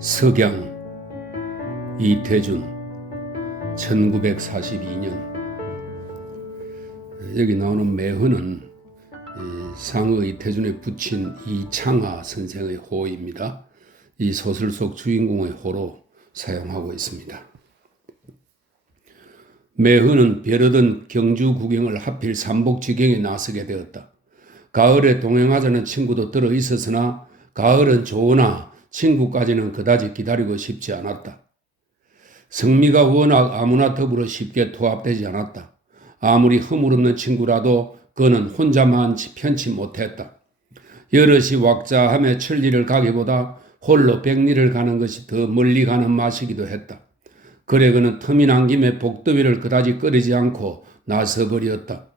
석양 이태준 1942년. 여기 나오는 매헌은 상어 이태준의 부친 이창하 선생의 호입니다. 이 소설 속 주인공의 호로 사용하고 있습니다. 매헌은 벼르던 경주 구경을 하필 삼복지경에 나서게 되었다. 가을에 동행하자는 친구도 들어 있었으나 가을은 좋으나 친구까지는 그다지 기다리고 싶지 않았다. 성미가 워낙 아무나 더불어 쉽게 통합되지 않았다. 아무리 허물없는 친구라도 그는 혼자만 편치 못했다. 여럿이 왁자함에 천리를 가기보다 홀로 백리를 가는 것이 더 멀리 가는 맛이기도 했다. 그래 그는 틈이 난 김에 복더위를 그다지 꺼리지 않고 나서버렸다.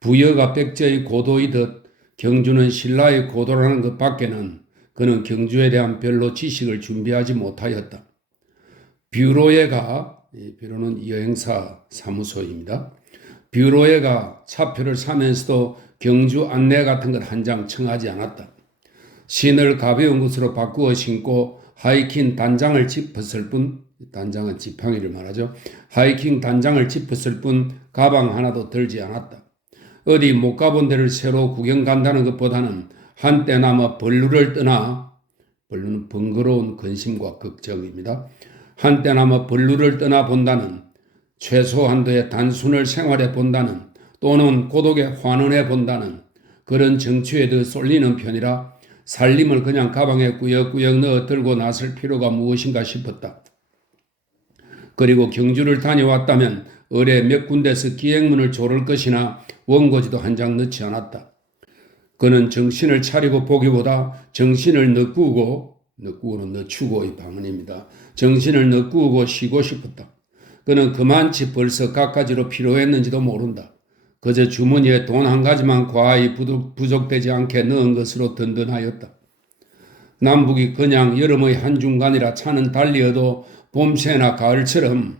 부여가 백제의 고도이듯 경주는 신라의 고도라는 것 밖에는 그는 경주에 대한 별로 지식을 준비하지 못하였다. 뷰로는 여행사 사무소입니다. 뷰로에가 차표를 사면서도 경주 안내 같은 것 한 장 청하지 않았다. 신을 가벼운 것으로 바꾸어 신고 하이킹 단장을 짚었을 뿐, 단장은 지팡이를 말하죠. 하이킹 단장을 짚었을 뿐 가방 하나도 들지 않았다. 어디 못 가본 데를 새로 구경 간다는 것보다는 한때나마 벌루를 떠나, 벌루는 번거로운 근심과 걱정입니다. 한때나마 벌루를 떠나 본다는, 최소한도의 단순을 생활해 본다는, 또는 고독에 환원해 본다는 그런 정취에 더 쏠리는 편이라 살림을 그냥 가방에 꾸역꾸역 넣어 들고 나설 필요가 무엇인가 싶었다. 그리고 경주를 다녀왔다면 을에 몇 군데서 기행문을 조를 것이나 원고지도 한 장 넣지 않았다. 그는 정신을 차리고 보기보다 정신을 너꾸고는 늦추고의 방언입니다. 정신을 너꾸고 쉬고 싶었다. 그는 그만치 벌써 갖가지로 필요했는지도 모른다. 그저 주머니에 돈 한 가지만 과히 부족되지 않게 넣은 것으로 든든하였다. 남북이 그냥 여름의 한중간이라 차는 달리어도 봄새나 가을처럼,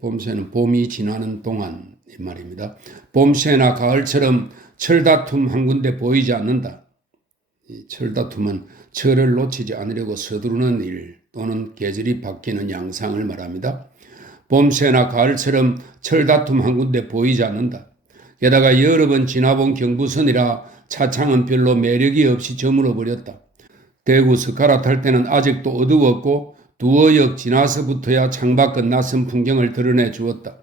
봄새는 봄이 지나는 동안 이 말입니다. 봄새나 가을처럼 철다툼 한 군데 보이지 않는다. 이 철다툼은 철을 놓치지 않으려고 서두르는 일 또는 계절이 바뀌는 양상을 말합니다. 봄새나 가을처럼 철다툼 한 군데 보이지 않는다. 게다가 여러 번 지나본 경부선이라 차창은 별로 매력이 없이 저물어 버렸다. 대구 스카라 탈 때는 아직도 어두웠고 두어역 지나서부터야 창밖은 낯선 풍경을 드러내 주었다.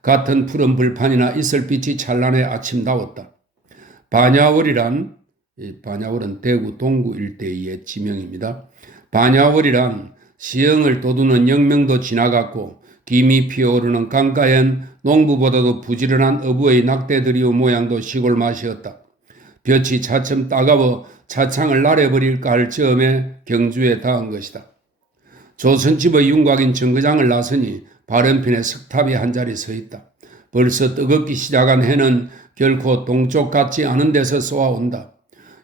같은 푸른 불판이나 이슬빛이 찬란해 아침다웠다. 반야월은 대구 동구 일대의 옛 지명입니다. 반야월이란 시흥을 돋우는 영명도 지나갔고 김이 피어오르는 강가엔 농부보다도 부지런한 어부의 낙대들이오 모양도 시골 맛이었다. 볕이 차츰 따가워 차창을 나래버릴까 할 즈음에 경주에 닿은 것이다. 조선집의 윤곽인 정거장을 나서니 바른편에 석탑이 한 자리 서 있다. 벌써 뜨겁기 시작한 해는 결코 동쪽 같지 않은 데서 쏘아온다.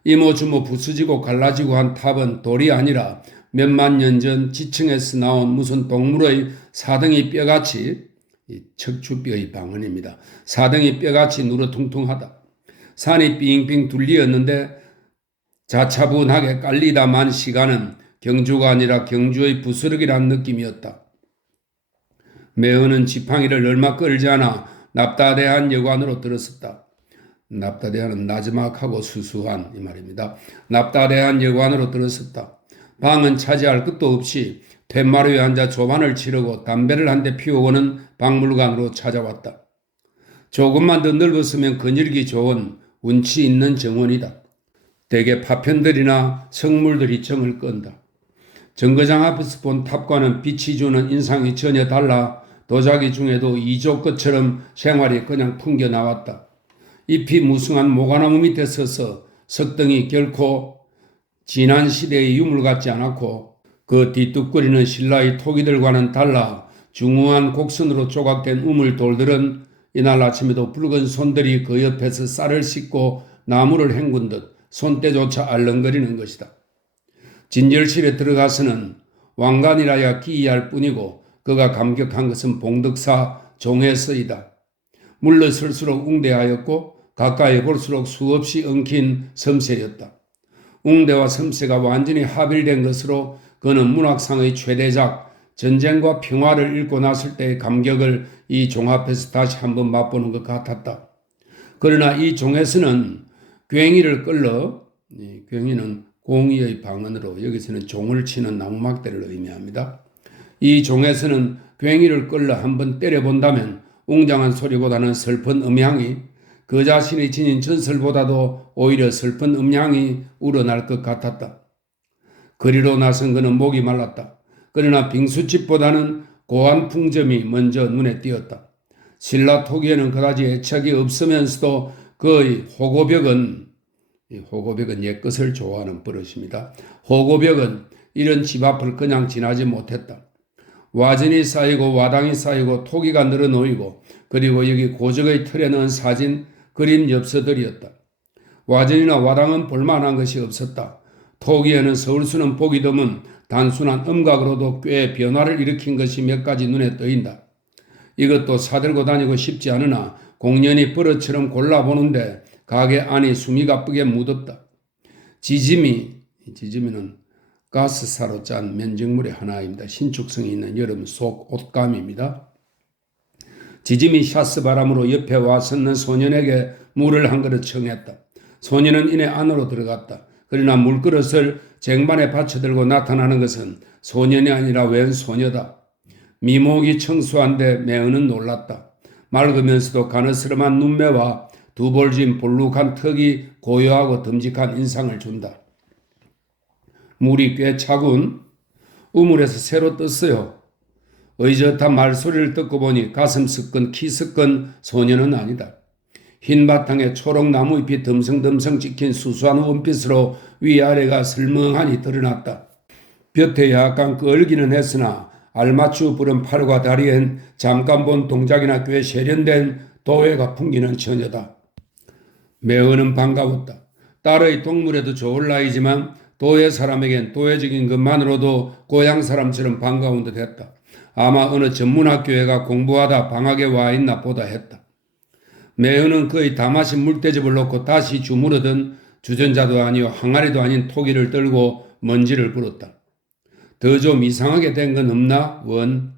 이모주모 부서지고 갈라지고 한 탑은 돌이 아니라 몇만 년 전 지층에서 나온 무슨 동물의 사등이 뼈같이, 척추뼈의 방언입니다. 사등이 뼈같이 누러퉁퉁하다. 산이 빙빙 둘리었는데 자차분하게 깔리다만 시간은 경주가 아니라 경주의 부스러기란 느낌이었다. 매헌은 지팡이를 얼마 끌지 않아 납다대한 여관으로 들어섰다. 납다대한은 나지막하고 수수한 이 말입니다. 납다대한 여관으로 들어섰다. 방은 차지할 것도 없이 툇마루에 앉아 조반을 치르고 담배를 한 대 피우고는 박물관으로 찾아왔다. 조금만 더 넓었으면 거닐기 좋은 운치 있는 정원이다. 대개 파편들이나 성물들이 정을 끈다. 정거장 앞에서 본 탑과는 빛이 주는 인상이 전혀 달라 도자기 중에도 이조 것처럼 생활이 그냥 풍겨 나왔다. 잎이 무성한 모가나무 밑에 서서 석등이 결코 지난 시대의 유물 같지 않았고 그 뒤뚝거리는 신라의 토기들과는 달라 중후한 곡선으로 조각된 우물 돌들은 이날 아침에도 붉은 손들이 그 옆에서 쌀을 씻고 나무를 헹군 듯 손때조차 알렁거리는 것이다. 진열실에 들어가서는 왕관이라야 기이할 뿐이고 그가 감격한 것은 봉덕사 종회서이다. 물러설수록 웅대하였고 가까이 볼수록 수없이 엉킨 섬세였다. 웅대와 섬세가 완전히 합일된 것으로 그는 문학상의 최대작 전쟁과 평화를 읽고 났을 때의 감격을 이 종 앞에서 다시 한번 맛보는 것 같았다. 그러나 이 종에서는 괭이를 끌러, 괭이는 공의의 방언으로 여기서는 종을 치는 나무막대를 의미합니다. 이 종에서는 괭이를 끌러 한번 때려본다면 웅장한 소리보다는 슬픈 음향이, 그 자신이 지닌 전설보다도 오히려 슬픈 음향이 우러날 것 같았다. 거리로 나선 그는 목이 말랐다. 그러나 빙수집보다는 고한 풍점이 먼저 눈에 띄었다. 신라 토기에는 그다지 애착이 없으면서도 그의 호고벽은 옛것을 좋아하는 버릇입니다. 호고벽은 이런 집 앞을 그냥 지나지 못했다. 와전이 쌓이고 와당이 쌓이고 토기가 늘어놓이고 그리고 여기 고적의 틀에 넣은 사진, 그림 엽서들이었다. 와전이나 와당은 볼만한 것이 없었다. 토기에는 서울수는 보기 드문 단순한 음각으로도 꽤 변화를 일으킨 것이 몇 가지 눈에 뜨인다. 이것도 사들고 다니고 싶지 않으나 공연히 버릇처럼 골라보는데 가게 안이 숨이 가쁘게 무덥다. 지짐이는 가스사로 짠 면적물의 하나입니다. 신축성이 있는 여름 속 옷감입니다. 지짐이 샤스 바람으로 옆에 와 섰는 소년에게 물을 한 그릇 청했다. 소년은 이내 안으로 들어갔다. 그러나 물그릇을 쟁반에 받쳐들고 나타나는 것은 소년이 아니라 웬 소녀다. 미목이 청수한데 매은은 놀랐다. 맑으면서도 가느스름한 눈매와 두 볼진 볼룩한 턱이 고요하고 듬직한 인상을 준다. 물이 꽤 차군. 우물에서 새로 떴어요. 의젓한 말소리를 듣고 보니 가슴 스건 키 스건 소녀는 아니다. 흰 바탕에 초록 나무잎이 듬성듬성 찍힌 수수한 원빛으로 위아래가 설멍하니 드러났다. 볕에 약간 끄을기는 했으나 알맞추 부른 팔과 다리엔 잠깐 본 동작이나 꽤 세련된 도회가 풍기는 처녀다. 매어는 반가웠다. 딸의 동물에도 좋을 나이지만 도회 사람에겐 도회적인 것만으로도 고향 사람처럼 반가운 듯 했다. 아마 어느 전문학교에 가 공부하다 방학에 와 있나 보다 했다. 매어는 거의 다 마신 물대접을 놓고 다시 주무르던 주전자도 아니요 항아리도 아닌 토기를 들고 먼지를 불었다. 더 좀 이상하게 된 건 없나? 원.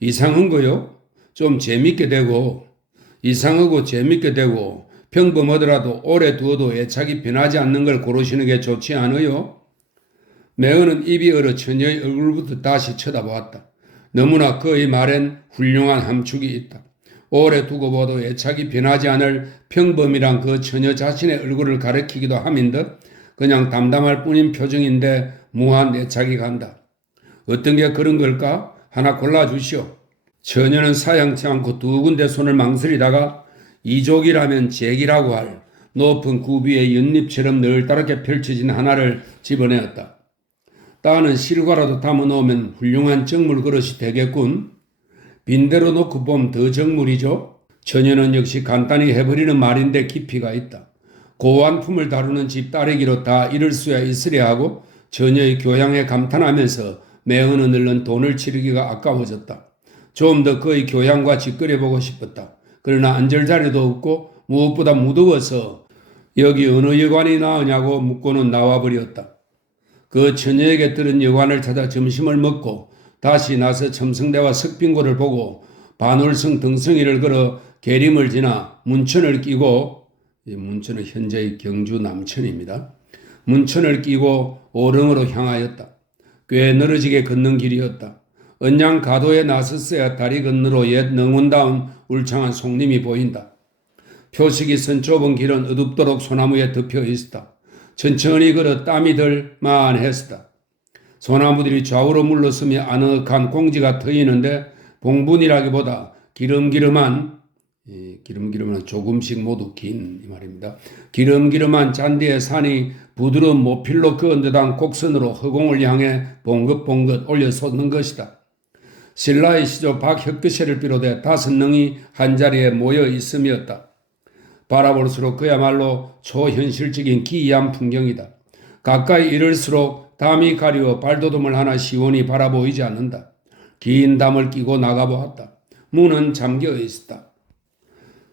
이상한 거요? 좀 재밌게 되고, 이상하고 재밌게 되고 평범하더라도 오래 두어도 애착이 변하지 않는 걸 고르시는 게 좋지 않아요? 매어는 입이 얼어 처녀의 얼굴부터 다시 쳐다보았다. 너무나 그의 말엔 훌륭한 함축이 있다. 오래 두고 봐도 애착이 변하지 않을 평범이란 그 처녀 자신의 얼굴을 가리키기도 함인 듯 그냥 담담할 뿐인 표정인데 무한 애착이 간다. 어떤 게 그런 걸까? 하나 골라주시오. 처녀는 사양치 않고 두 군데 손을 망설이다가 이족이라면 잭이라고 할 높은 구비의 연잎처럼 널따랗게 펼쳐진 하나를 집어내었다. 따는 실과라도 담아놓으면 훌륭한 정물 그릇이 되겠군. 빈대로 놓고 보면 더 정물이죠. 처녀는 역시 간단히 해버리는 말인데 깊이가 있다. 고한 품을 다루는 집 딸이기로 다 이럴 수야 있으려 하고 처녀의 교양에 감탄하면서 매어는 얼른 돈을 치르기가 아까워졌다. 좀 더 그의 교양과 짓거려보고 싶었다. 그러나 앉을 자리도 없고 무엇보다 무더워서 여기 어느 여관이 나으냐고 묻고는 나와버렸다. 그 처녀에게 들은 여관을 찾아 점심을 먹고 다시 나서 첨성대와 석빙고를 보고 반월성 등성이를 걸어 계림을 지나 문천을 끼고, 문천은 현재의 경주 남천입니다. 문천을 끼고 오릉으로 향하였다. 꽤 늘어지게 걷는 길이었다. 언양 가도에 나섰어야 다리 건너로 옛 능운다운 울창한 송림이 보인다. 표식이 선 좁은 길은 어둡도록 소나무에 덮여 있었다. 천천히 걸어 땀이 들 만했었다. 소나무들이 좌우로 물러서며 아늑한 공지가 트이는데 봉분이라기보다 기름기름한 조금씩 모두 긴 이 말입니다. 기름기름한 잔디의 산이 부드러운 모필로 그은 듯한 곡선으로 허공을 향해 봉긋봉긋 올려솟는 것이다. 신라의 시조 박혁규씨를 비롯해 5능이 한자리에 모여 있음이었다. 바라볼수록 그야말로 초현실적인 기이한 풍경이다. 가까이 이를수록 담이 가리워 발돋움을 하나 시원히 바라보이지 않는다. 긴 담을 끼고 나가보았다. 문은 잠겨 있었다.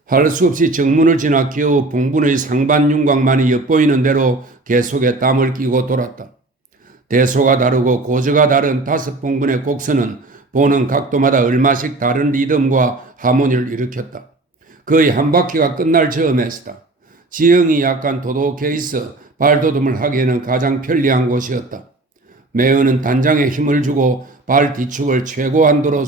할 수 없이 정문을 지나 겨우 봉분의 상반 윤곽만이 엿보이는 대로 계속에 땀을 끼고 돌았다. 대소가 다르고 고저가 다른 5봉분의 곡선은 보는 각도마다 얼마씩 다른 리듬과 하모니를 일으켰다. 거의 한 바퀴가 끝날 즈음이었다. 지형이 약간 도독해 있어 발돋움을 하기에는 가장 편리한 곳이었다. 매어는 단장에 힘을 주고 발 뒤축을 최고한도로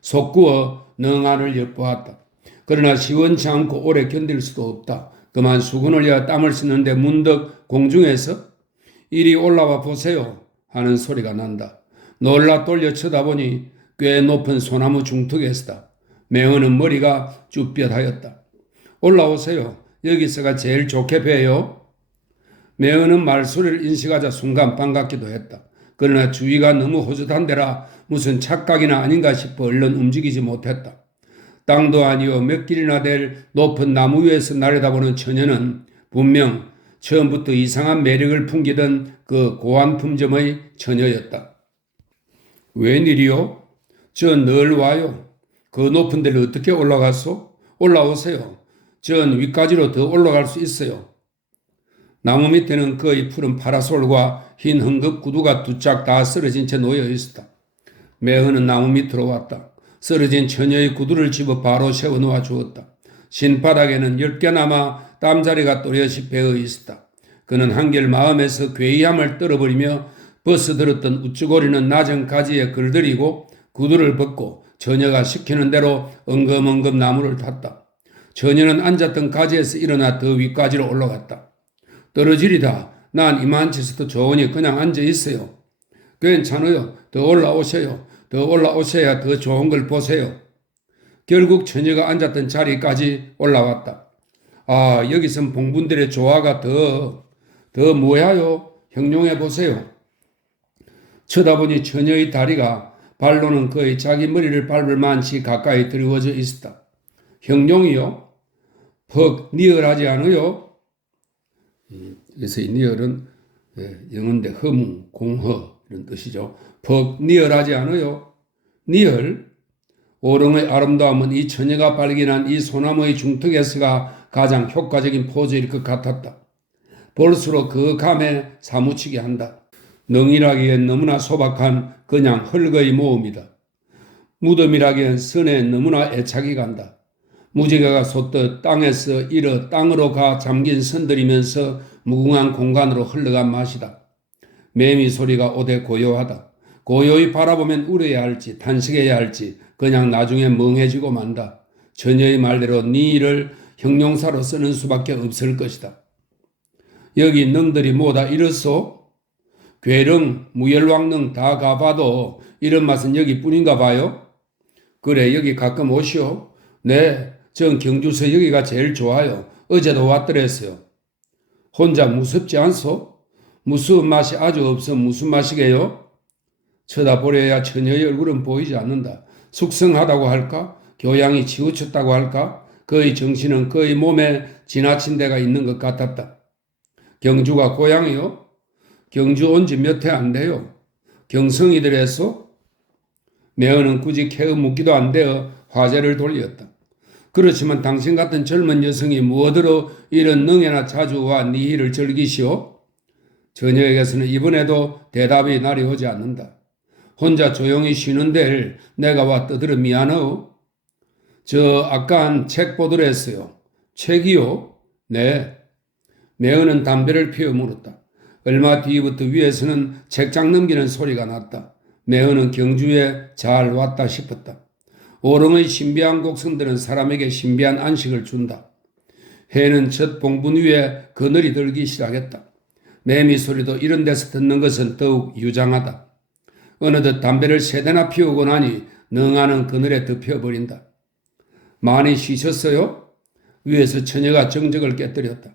솟구어 능한을 엿보았다. 그러나 시원치 않고 오래 견딜 수도 없다. 그만 수건 올려 땀을 씻는데 문득 공중에서 이리 올라와 보세요 하는 소리가 난다. 놀라 돌려 쳐다보니 꽤 높은 소나무 중턱에서다. 매어는 머리가 쭈뼛하였다. 올라오세요. 여기서가 제일 좋게 봬요. 매어는 말소리를 인식하자 순간 반갑기도 했다. 그러나 주위가 너무 호젓한 데라 무슨 착각이나 아닌가 싶어 얼른 움직이지 못했다. 땅도 아니오 몇 길이나 될 높은 나무 위에서 내려다보는 처녀는 분명 처음부터 이상한 매력을 풍기던 그 고한 품점의 처녀였다. 웬일이요? 저 늘 와요. 그 높은 데를 어떻게 올라갔소? 올라오세요. 전 위까지로 더 올라갈 수 있어요. 나무 밑에는 거의 푸른 파라솔과 흰 헝겊 구두가 두 짝 다 쓰러진 채 놓여 있었다. 매어는 나무 밑으로 왔다. 쓰러진 처녀의 구두를 집어 바로 세워놓아 주었다. 신바닥에는 10개나마 땀자리가 또렷이 베어 있었다. 그는 한결 마음에서 괴이함을 떨어버리며 버스 들었던 우쭈거리는 낮은 가지에 걸들이고 구두를 벗고 처녀가 시키는 대로 엉금엉금 나무를 탔다. 처녀는 앉았던 가지에서 일어나 더 위까지로 올라갔다. 떨어지리다. 난 이만치서도 좋으니 그냥 앉아 있어요. 괜찮아요. 더 올라오세요. 더 올라오셔야 더 좋은 걸 보세요. 결국 처녀가 앉았던 자리까지 올라왔다. 아, 여기선 봉분들의 조화가 더 뭐야요? 형용해 보세요. 쳐다보니 처녀의 다리가 발로는 거의 자기 머리를 밟을 만치 가까이 드리워져 있었다. 형용이요? 퍽 니얼하지 않아요? 그래서 이 니얼은 영어인데 허무, 공허 이런 뜻이죠. 퍽 니얼하지 않아요? 니얼? 오름의 아름다움은 이 처녀가 발견한 이 소나무의 중턱에서가 가장 효과적인 포즈일 것 같았다. 볼수록 그 감에 사무치게 한다. 능이라기엔 너무나 소박한 그냥 흙의 모음이다. 무덤이라기엔 선에 너무나 애착이 간다. 무지개가 솟듯 땅에서 일어 땅으로 가 잠긴 선들이면서 무궁한 공간으로 흘러간 맛이다. 매미 소리가 오대 고요하다. 고요히 바라보면 울어야 할지 탄식해야 할지 그냥 나중에 멍해지고 만다. 처녀의 말대로 네 일을 형용사로 쓰는 수밖에 없을 것이다. 여기 능들이 뭐다 이렇소? 괴릉, 무열왕릉 다 가봐도 이런 맛은 여기뿐인가 봐요? 그래 여기 가끔 오시오? 네, 전 경주서 여기가 제일 좋아요. 어제도 왔더랬어요. 혼자 무섭지 않소? 무서운 맛이 아주 없어 무슨 맛이게요? 쳐다보려야 처녀의 얼굴은 보이지 않는다. 숙성하다고 할까? 교양이 치우쳤다고 할까? 그의 정신은 그의 몸에 지나친 데가 있는 것 같았다. 경주가 고향이요? 경주 온 지 몇 해 안 돼요. 경성이들에서 매어는 굳이 캐어 묻기도 안 되어 화제를 돌렸다. 그렇지만 당신 같은 젊은 여성이 무엇으로 이런 능에나 자주 와 네 일을 즐기시오? 처녀에게서는 이번에도 대답이 날이 오지 않는다. 혼자 조용히 쉬는 데를 내가 와 떠들어 미안하오. 저 아깐 책 보더랬어요. 책이요? 네. 매어는 담배를 피워 물었다. 얼마 뒤부터 위에서는 책장 넘기는 소리가 났다. 매어는 경주에 잘 왔다 싶었다. 오릉의 신비한 곡선들은 사람에게 신비한 안식을 준다. 해는 첫 봉분 위에 그늘이 들기 시작했다. 매미 소리도 이런 데서 듣는 것은 더욱 유장하다. 어느덧 담배를 3대나 피우고 나니 능하는 그늘에 덮여버린다. 많이 쉬셨어요? 위에서 처녀가 정적을 깨뜨렸다.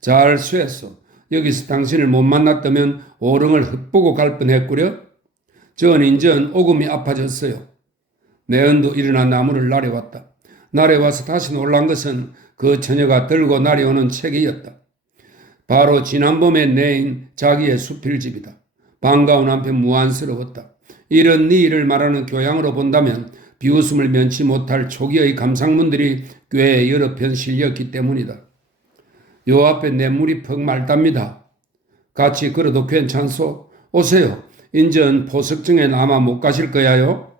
잘 쉬었소. 여기서 당신을 못 만났다면 오릉을 헛보고 갈 뻔했구려. 전 인전 오금이 아파졌어요. 매언도 일어나 나무를 나려왔다. 나려와서 다시 놀란 것은 그 처녀가 들고 나려오는 책이었다. 바로 지난봄에 내인 자기의 수필집이다. 반가운 한편 무안스러웠다. 이런 네 일을 말하는 교양으로 본다면 비웃음을 면치 못할 초기의 감상문들이 꽤 여러 편 실렸기 때문이다. 요 앞에 냇물이 퍽 맑답니다. 같이 걸어도 괜찮소? 오세요. 인전 포석증에 남아 못 가실 거야요.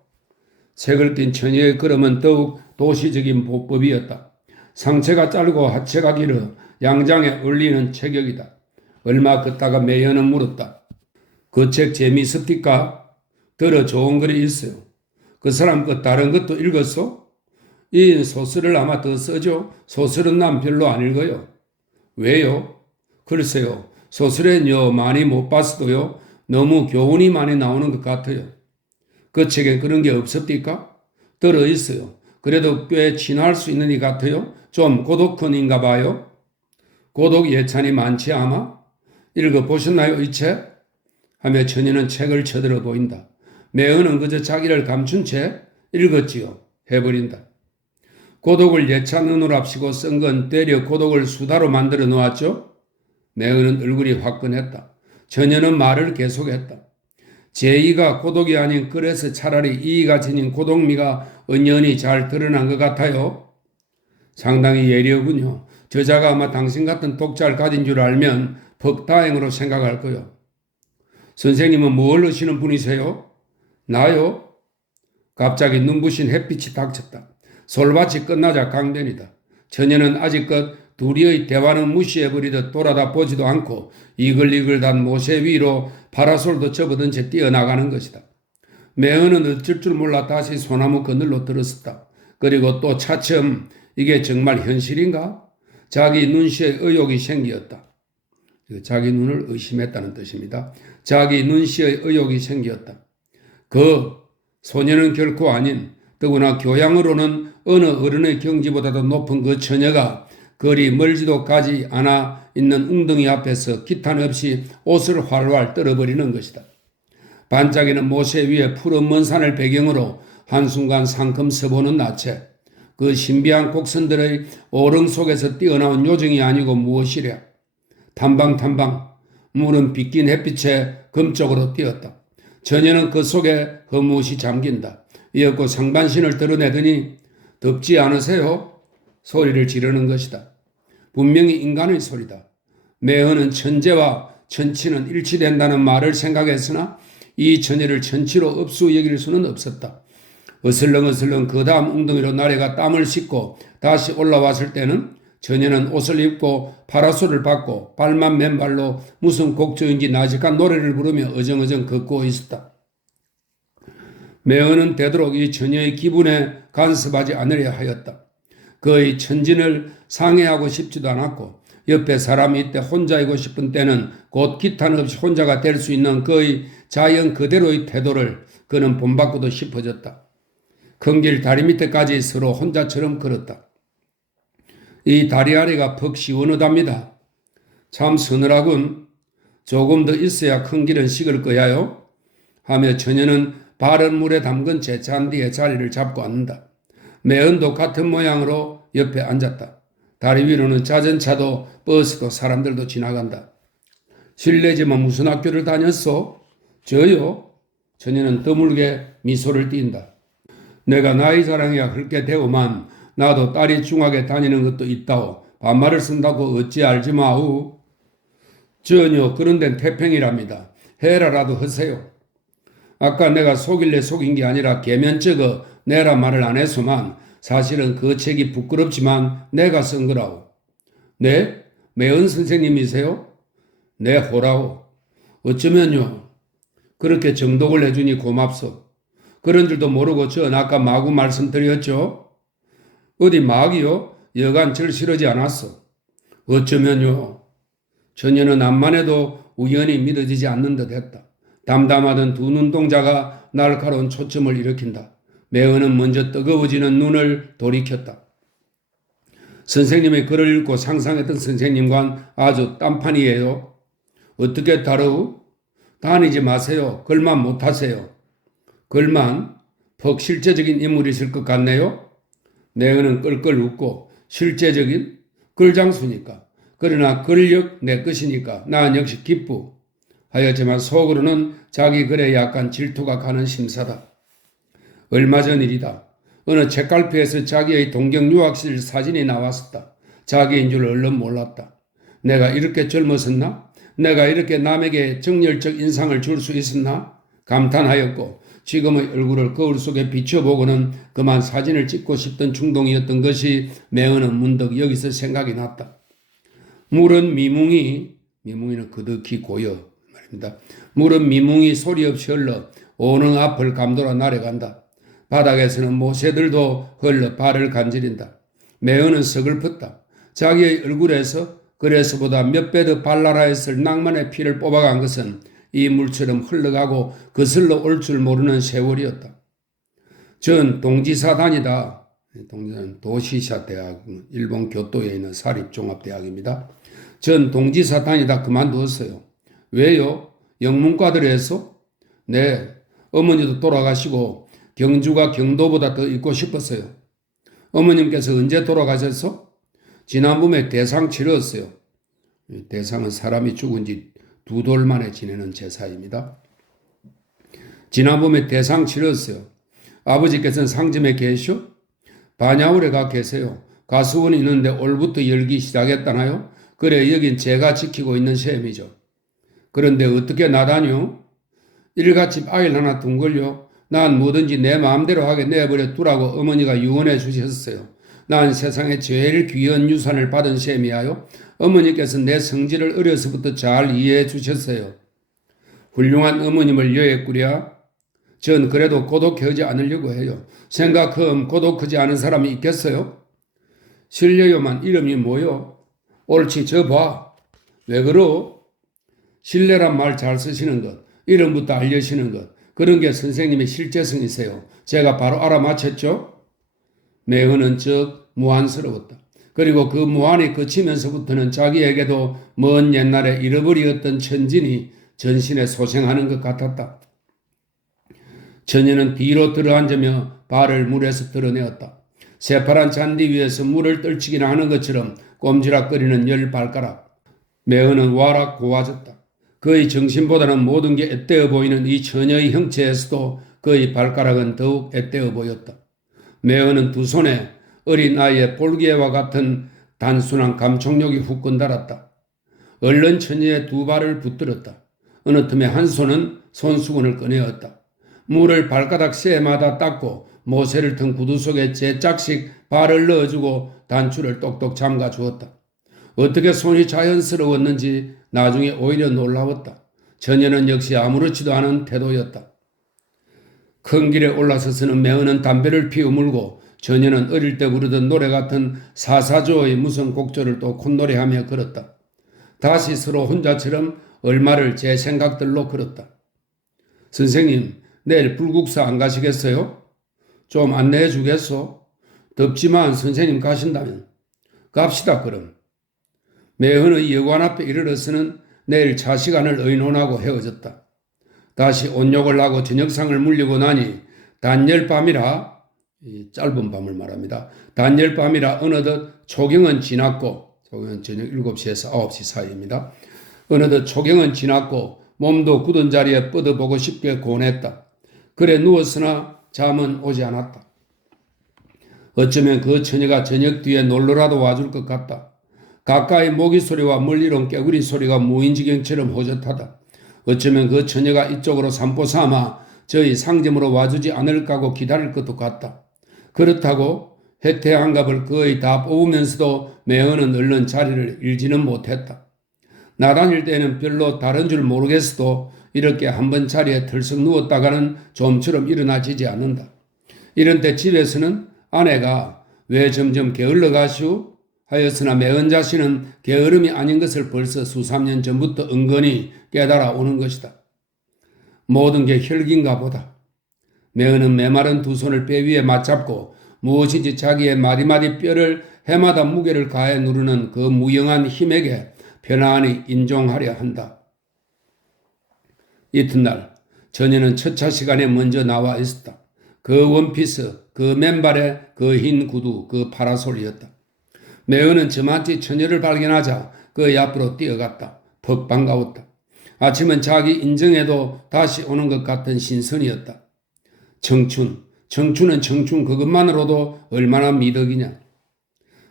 색을 띤 처녀의 걸음은 더욱 도시적인 보법이었다. 상체가 짧고 하체가 길어 양장에 어울리는 체격이다. 얼마 걷다가 매연은 물었다. 그 책 재미있습니까? 들어 좋은 글이 있어요. 그 사람 그 다른 것도 읽었어? 이 소설을 아마 더 써죠? 소설은 난 별로 안 읽어요. 왜요? 글쎄요. 소설은요 많이 못 봤어도요 너무 교훈이 많이 나오는 것 같아요. 그 책에 그런 게 없습니까? 들어 있어요. 그래도 꽤 친할 수 있는 것 같아요. 좀 고독헌인가 봐요. 고독 예찬이 많지 아마? 읽어보셨나요 이 책? 하며 처녀는 책을 쳐들어 보인다. 매은은 그저 자기를 감춘 채 읽었지요. 해버린다. 고독을 예찬 눈으랍시고 쓴 건 되려 고독을 수다로 만들어 놓았죠. 매은은 얼굴이 화끈했다. 처녀는 말을 계속했다. 제2가 고독이 아닌 그래서 차라리 이가 지닌 고독미가 은연히 잘 드러난 것 같아요. 상당히 예리하군요. 저자가 아마 당신 같은 독자를 가진 줄 알면 퍽다행으로 생각할 거요. 선생님은 뭘 하시는 분이세요? 나요? 갑자기 눈부신 햇빛이 닥쳤다. 솔밭이 끝나자 강변이다. 처녀는 아직껏 둘이의 대화는 무시해버리듯 돌아다 보지도 않고 이글이글단 모세 위로 파라솔도 접어든 채 뛰어나가는 것이다. 매은은 어쩔 줄 몰라 다시 소나무 그늘로 들었었다. 그리고 또 차츰 이게 정말 현실인가? 자기 눈시에 의욕이 생겼다. 자기 눈을 의심했다는 뜻입니다. 자기 눈시에 의욕이 생겼다. 그 소녀는 결코 아닌 더구나 교양으로는 어느 어른의 경지보다도 높은 그 처녀가 거리 멀지도 가지 않아 있는 웅덩이 앞에서 기탄 없이 옷을 활활 떨어버리는 것이다. 반짝이는 모세 위에 푸른 먼 산을 배경으로 한순간 상큼 서보는 나체. 그 신비한 곡선들의 오릉 속에서 뛰어나온 요정이 아니고 무엇이랴. 탐방탐방 물은 빗긴 햇빛에 검쪽으로 뛰었다. 처녀는 그 속에 허무시 잠긴다. 이었고 상반신을 드러내더니 덥지 않으세요? 소리를 지르는 것이다. 분명히 인간의 소리다. 매헌은 천재와 천치는 일치된다는 말을 생각했으나 이 처녀를 천치로 업수 여길 수는 없었다. 어슬렁어슬렁 그 다음 웅덩이로 나래가 땀을 씻고 다시 올라왔을 때는 처녀는 옷을 입고 파라솔을 받고 발만 맨발로 무슨 곡조인지 나직한 노래를 부르며 어정어정 걷고 있었다. 매헌은 되도록 이 처녀의 기분에 간섭하지 않으려 하였다. 그의 천진을 상해하고 싶지도 않았고 옆에 사람이 있대 혼자이고 싶은 때는 곧 기탄 없이 혼자가 될 수 있는 그의 자연 그대로의 태도를 그는 본받고도 싶어졌다. 큰 길 다리 밑에까지 서로 혼자처럼 걸었다. 이 다리 아래가 퍽 시원하답니다. 참 서늘하군. 조금 더 있어야 큰 길은 식을 거야요. 하며 처녀는 발은 물에 담근 채 잔디에 자리를 잡고 앉는다. 매연도 같은 모양으로 옆에 앉았다. 다리 위로는 자전차도 버스도 사람들도 지나간다. 실례지만 무슨 학교를 다녔어? 저요? 처녀는 드물게 미소를 띈다. 내가 나이 자랑이야 그렇게 되오만 나도 딸이 중학에 다니는 것도 있다오. 반말을 쓴다고 어찌 알지 마우. 전혀 그런 데는 태평이랍니다. 해라라도 하세요. 아까 내가 속일래 속인 게 아니라 개면적어 내라 말을 안 해서만 사실은 그 책이 부끄럽지만 내가 쓴 거라오. 네? 매연 선생님이세요? 네, 호라오. 어쩌면요. 그렇게 정독을 해주니 고맙소. 그런 줄도 모르고 전 아까 마구 말씀드렸죠. 어디 막이요? 여간 절실하지 않았어. 어쩌면요. 처녀는 암만 해도 우연히 믿어지지 않는 듯 했다. 담담하던 두 눈동자가 날카로운 초점을 일으킨다. 매헌은 먼저 뜨거워지는 눈을 돌이켰다. 선생님의 글을 읽고 상상했던 선생님과는 아주 딴판이에요. 어떻게 다르우? 다니지 마세요. 글만 못하세요. 글만? 퍽 실제적인 인물이 있을 것 같네요. 매헌은 끌끌 웃고 실제적인? 글장수니까. 그러나 글력 내 것이니까 난 역시 기쁘. 하였지만 속으로는 자기 글에 약간 질투가 가는 심사다. 얼마 전 일이다. 어느 책갈피에서 자기의 동경 유학실 사진이 나왔었다. 자기인 줄 얼른 몰랐다. 내가 이렇게 젊었었나? 내가 이렇게 남에게 정열적 인상을 줄 수 있었나? 감탄하였고 지금의 얼굴을 거울 속에 비춰보고는 그만 사진을 찍고 싶던 충동이었던 것이 매어는 문득 여기서 생각이 났다. 물은 미뭉이는 그득히 고여 말입니다. 물은 미뭉이 소리 없이 흘러 오는 앞을 감돌아 날아간다. 바닥에서는 모새들도 흘러 발을 간지린다. 매어는 서글펐다. 자기의 얼굴에서 그래서보다 몇 배 더 발랄하 했을 낭만의 피를 뽑아간 것은 이 물처럼 흘러가고 거슬러 올 줄 모르는 세월이었다. 전 동지사단이다. 동지사단 도시샤 대학, 일본 교토에 있는 사립종합대학입니다. 전 동지사단이다 그만두었어요. 왜요? 영문과들에서? 네, 어머니도 돌아가시고 경주가 경도보다 더 있고 싶었어요. 어머님께서 언제 돌아가셨어? 지난번에 대상 치렀어요. 대상은 사람이 죽은 지 2돌 만에 지내는 제사입니다. 지난번에 대상 치렀어요. 아버지께서는 상점에 계시오? 반야울에 가 계세요. 가수원이 있는데 올부터 열기 시작했다나요? 그래 여긴 제가 지키고 있는 셈이죠. 그런데 어떻게 나다뇨? 일갓집 아이를 하나 둔 걸요. 난 뭐든지 내 마음대로 하게 내버려 두라고 어머니가 유언해 주셨어요. 난 세상에 제일 귀한 유산을 받은 셈이야요. 어머니께서 내 성질을 어려서부터 잘 이해해 주셨어요. 훌륭한 어머님을 여했구랴. 전 그래도 고독해하지 않으려고 해요. 생각흠 고독하지 않은 사람이 있겠어요? 실례요만 이름이 뭐요? 옳지 저 봐. 왜 그러? 신뢰란 말 잘 쓰시는 것, 이름부터 알려시는 것, 그런 게 선생님의 실제성이세요. 제가 바로 알아맞혔죠? 매어는 즉 무안스러웠다. 그리고 그 무안이 그치면서부터는 자기에게도 먼 옛날에 잃어버렸던 천진이 전신에 소생하는 것 같았다. 처녀는 뒤로 들어앉으며 발을 물에서 드러내었다. 새파란 잔디 위에서 물을 떨치기나 하는 것처럼 꼼지락거리는 열 발가락. 매어는 와락 고와졌다. 그의 정신보다는 모든 게 앳되어 보이는 이 처녀의 형체에서도 그의 발가락은 더욱 앳되어 보였다. 매어는 두 손에 어린 아이의 볼기와 같은 단순한 감촉력이 훅 건달았다. 얼른 처녀의 두 발을 붙들었다. 어느 틈에 한 손은 손수건을 꺼내었다. 물을 발가락 쇠마다 닦고 모세를 튼 구두 속에 제짝씩 발을 넣어주고 단추를 똑똑 잠가 주었다. 어떻게 손이 자연스러웠는지 나중에 오히려 놀라웠다. 처녀는 역시 아무렇지도 않은 태도였다. 큰 길에 올라서서는 매어는 담배를 피우물고 처녀는 어릴 때 부르던 노래 같은 사사조의 무슨 곡조를 또 콧노래하며 걸었다. 다시 서로 혼자처럼 얼마를 제 생각들로 걸었다. 선생님, 내일 불국사 안 가시겠어요? 좀 안내해 주겠소? 덥지만 선생님 가신다면. 갑시다 그럼. 매헌의 여관 앞에 이르러서는 내일 차 시간을 의논하고 헤어졌다. 다시 온욕을 하고 저녁상을 물리고 나니 단열밤이라, 짧은 밤을 말합니다. 단열밤이라 어느덧 초경은 지났고, 초경은 저녁 7시에서 9시 사이입니다. 어느덧 초경은 지났고 몸도 굳은 자리에 뻗어보고 싶게 고뇌했다. 그래 누웠으나 잠은 오지 않았다. 어쩌면 그 처녀가 저녁 뒤에 놀러라도 와줄 것 같다. 가까이 모기 소리와 멀리론 깨구리 소리가 무인지경처럼 호젓하다. 어쩌면 그 처녀가 이쪽으로 산보 삼아 저희 상점으로 와주지 않을까 하고 기다릴 것도 같다. 그렇다고 혜태 한갑을 거의 다 뽑으면서도 매어는 얼른 자리를 잃지는 못했다. 나다닐 때는 별로 다른 줄 모르겠어도 이렇게 한번 자리에 털썩 누웠다가는 좀처럼 일어나지지 않는다. 이런 때 집에서는 아내가 왜 점점 게을러 가시오? 하였으나 매은 자신은 게으름이 아닌 것을 벌써 수삼 년 전부터 은근히 깨달아 오는 것이다. 모든 게 혈기인가 보다. 매은은 메마른 두 손을 배 위에 맞잡고 무엇인지 자기의 마디마디 뼈를 해마다 무게를 가해 누르는 그 무영한 힘에게 편안히 인종하려 한다. 이튿날 처녀는 첫차 시간에 먼저 나와 있었다. 그 원피스, 그 맨발에 그 흰 구두, 그 파라솔이었다. 매어는 저만치 처녀를 발견하자 그의 앞으로 뛰어갔다. 퍽 반가웠다. 아침은 자기 인정에도 다시 오는 것 같은 신선이었다. 청춘은 청춘 그것만으로도 얼마나 미덕이냐.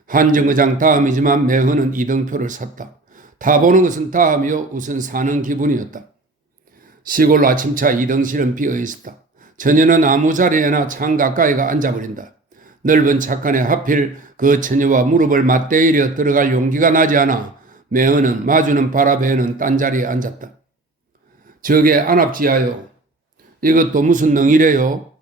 한정거장 다음이지만 매헌은 이등표를 샀다. 타보는 것은 다음이요 우선 사는 기분이었다. 시골 아침차 2등실은 비어 있었다. 처녀는 아무 자리에나 창 가까이가 앉아버린다. 넓은 착간에 하필 그 처녀와 무릎을 맞대이려 들어갈 용기가 나지 않아 매어는 마주는 바라배는 딴 자리에 앉았다. 저게 안압지하요. 이것도 무슨 능이래요?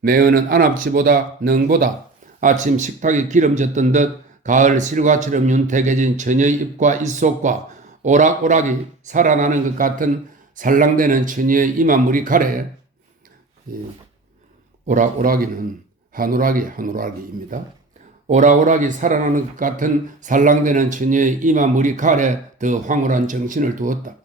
매어는 안압지보다 능보다 아침 식탁이 기름졌던 듯 가을 실과처럼 윤택해진 처녀의 입과 입속과 오락오락이 살아나는 것 같은 살랑대는 처녀의 이마 머리카락에 오락오락이는 한오락이입니다. 오락오락이 살아나는 것 같은 살랑대는 처녀의 이마 머리카락에 더 황홀한 정신을 두었다.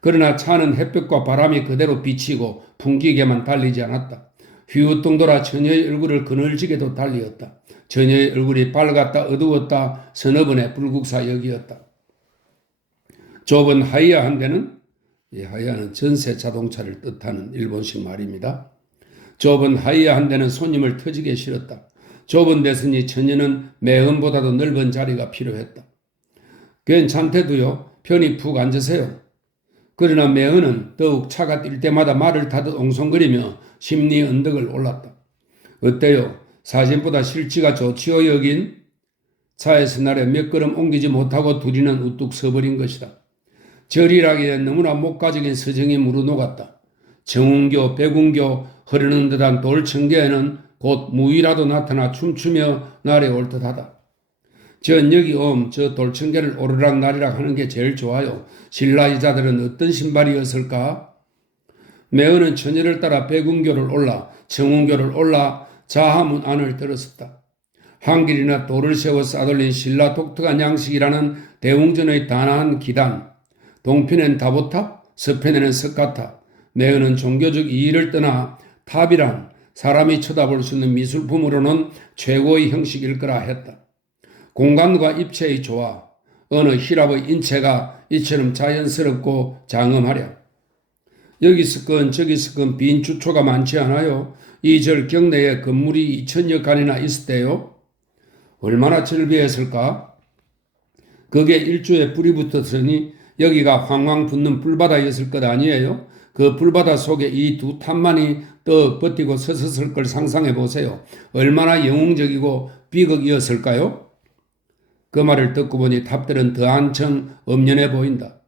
그러나 차는 햇볕과 바람이 그대로 비치고 풍기게만 달리지 않았다. 휘우뚱 돌아 처녀의 얼굴을 그늘지게도 달리었다. 처녀의 얼굴이 밝았다 어두웠다 서너 번의 불국사역이었다. 좁은 하이야 한 대는 하이야는 전세 자동차를 뜻하는 일본식 말입니다. 좁은 하이야 한 대는 손님을 터지게 실었다. 좁은 데서니 처녀는 매음보다도 넓은 자리가 필요했다. 괜찮대도요. 편히 푹 앉으세요. 그러나 매은은 더욱 차가 뛸 때마다 말을 타듯 엉성거리며 심리 언덕을 올랐다. 어때요? 사진보다 실지가 좋지요 여긴? 차에서 날에 몇 걸음 옮기지 못하고 둘이는 우뚝 서버린 것이다. 절이라기에 너무나 목가적인 서정이 무르녹았다. 정운교, 백운교 흐르는 듯한 돌청개에는 곧 무의라도 나타나 춤추며 날에 올 듯하다. 전 여기 저 돌청개를 오르락 나리락 하는 게 제일 좋아요. 신라 여자들은 어떤 신발이었을까? 매어는 처녀를 따라 백운교를 올라 정운교를 올라 자하문 안을 들었었다. 한길이나 돌을 세워 싸돌린 신라 독특한 양식이라는 대웅전의 단아한 기단, 동편엔 다보탑, 서편에는 석가탑, 매어는 종교적 이의를 떠나 탑이란 사람이 쳐다볼 수 있는 미술품으로는 최고의 형식일 거라 했다. 공간과 입체의 조화, 어느 히랍의 인체가 이처럼 자연스럽고 장엄하랴. 여기서건 저기서건 빈 주초가 많지 않아요. 이 절 경내에 건물이 2000여 칸이나 있을 때요. 얼마나 절비했을까? 그게 일주에 불이 붙었으니 여기가 황황 붙는 불바다였을 것 아니에요? 그 불바다 속에 이 두 탑만이 떡 버티고 서섰을 걸 상상해 보세요. 얼마나 영웅적이고 비극이었을까요? 그 말을 듣고 보니 탑들은 더 한층 엄연해 보인다.